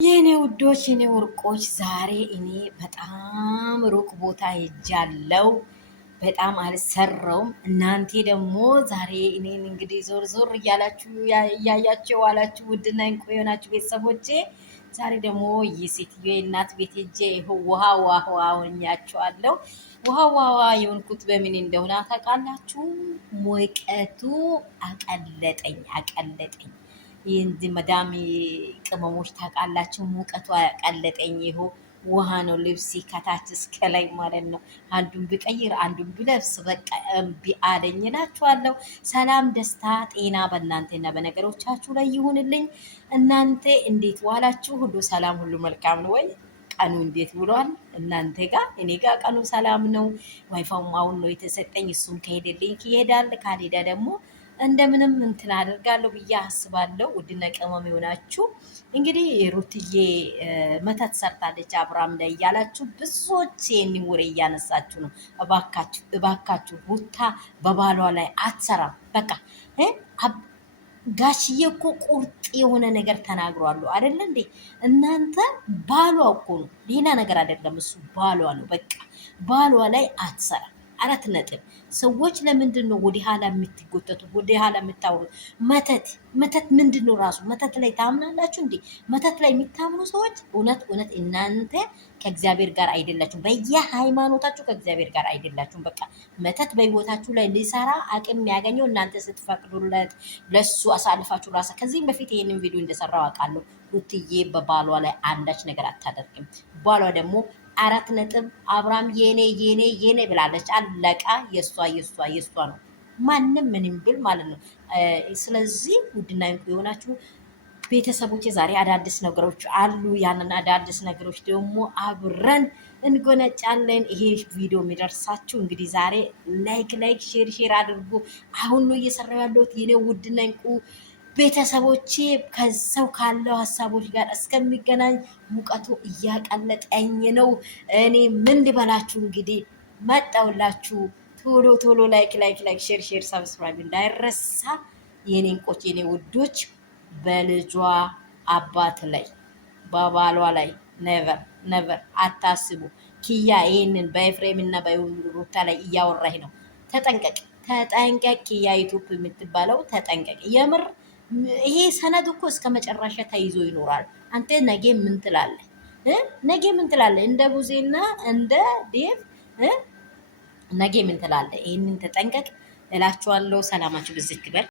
የኔ ውዶች የኔ ወርቆች ዛሬ እኔ በጣም ሩቅ ቦታ ሄጃለሁ። በጣም አልሰራውም። እናንተ ደግሞ ዛሬ እኔን እንግዲህ ዞር ዞር እያላችሁ እያያችሁ ዋላችሁ። ውድና እንቁ የሆናችሁ ቤተሰቦቼ ዛሬ ደግሞ የሴትዮ እናት ቤት ሄጄ ውሃ ውሃ ሆኛችኋለሁ። ውሃ ውሃ የሆንኩት በምን እንደሆነ ታውቃላችሁ? ሙቀቱ አቀለጠኝ። ይህን መዳም ቅመሞች ታውቃላችሁ፣ ሙቀቷ ያቀለጠኝ ይኸው ውሃ ነው። ልብሴ ከታች እስከ ላይ ማለት ነው። አንዱን ብቀይር አንዱን ብለብስ በቃ እምቢ አለኝ እላችኋለሁ። ሰላም፣ ደስታ፣ ጤና በእናንተና በነገሮቻችሁ ላይ ይሁንልኝ። እናንተ እንዴት ዋላችሁ? ሁሉ ሰላም፣ ሁሉ መልካም ነው ወይ? ቀኑ እንዴት ብሏል? እናንተ ጋር? እኔ ጋር ቀኑ ሰላም ነው። ዋይፋውም አሁን ነው የተሰጠኝ። እሱም ከሄደልኝ ይሄዳል፣ ካልሄደ ደግሞ እንደምንም እንትን አደርጋለሁ ብዬ አስባለሁ። ውድና ቅመም የሆናችሁ እንግዲህ ሩትዬ መተት ሰርታለች አብርሃም ላይ እያላችሁ ብዙዎች ይህን ወሬ እያነሳችሁ ነው። እባካችሁ ሩታ በባሏ ላይ አትሰራም። በቃ ጋሽዬ እኮ ቁርጥ የሆነ ነገር ተናግሯሉ አይደለ እንዴ? እናንተ ባሏ እኮ ነው፣ ሌላ ነገር አይደለም። እሱ ባሏ ነው። በቃ ባሏ ላይ አትሰራም። 4 ነጥብ። ሰዎች ለምንድን ነው ወደ ኋላ የምትጎተቱ? ወደ ኋላ የምታወሩት? መተት ምንድን ነው ራሱ? መተት ላይ ታምናላችሁ እንዴ? መተት ላይ የሚታምኑ ሰዎች እውነት እናንተ ከእግዚአብሔር ጋር አይደላችሁም። በየሃይማኖታችሁ ከእግዚአብሔር ጋር አይደላችሁም። በቃ መተት በህይወታችሁ ላይ ሊሰራ አቅም የሚያገኘው እናንተ ስትፈቅዱለት፣ ለሱ አሳልፋችሁ ራሳ። ከዚህም በፊት ይህንን ቪዲዮ እንደሰራው አውቃለሁ። ሩትዬ በባሏ ላይ አንዳች ነገር አታደርግም። ባሏ ደግሞ 4 ነጥብ። አብርሃም የኔ ብላለች። አለቃ። የእሷ ነው። ማንም ምንም ብል ማለት ነው። ስለዚህ ውድና እንቁ የሆናችሁ ቤተሰቦቼ ዛሬ አዳዲስ ነገሮች አሉ። ያንን አዳዲስ ነገሮች ደግሞ አብረን እንጎነጫለን። ይሄ ቪዲዮ የሚደርሳችሁ እንግዲህ ዛሬ ላይክ ሼር አድርጉ። አሁን ነው እየሰራው ያለሁት የኔ ውድና እንቁ ቤተሰቦቼ። ከሰው ካለው ሀሳቦች ጋር እስከሚገናኝ ሙቀቱ እያቀለጠኝ ነው። እኔ ምን ልበላችሁ እንግዲህ መጣውላችሁ። ቶሎ ላይክ ሼር ሰብስክራይብ እንዳይረሳ የኔ እንቆች የኔ ውዶች። በልጇ አባት ላይ በባሏ ላይ ነቨር አታስቡ። ኪያ ይህንን በኤፍሬም እና በሩታ ላይ እያወራኝ ነው። ተጠንቀቅ ኪያ ዩቱብ የምትባለው ተጠንቀቅ። የምር ይሄ ሰነድ እኮ እስከ መጨረሻ ተይዞ ይኖራል። አንተ ነገ ምን ትላለህ? እንደ ቡዜና እንደ ዴቭ ነገ ምን ትላለህ? ይህንን ተጠንቀቅ እላችኋለሁ። ሰላማችሁ ብዝት ይበል።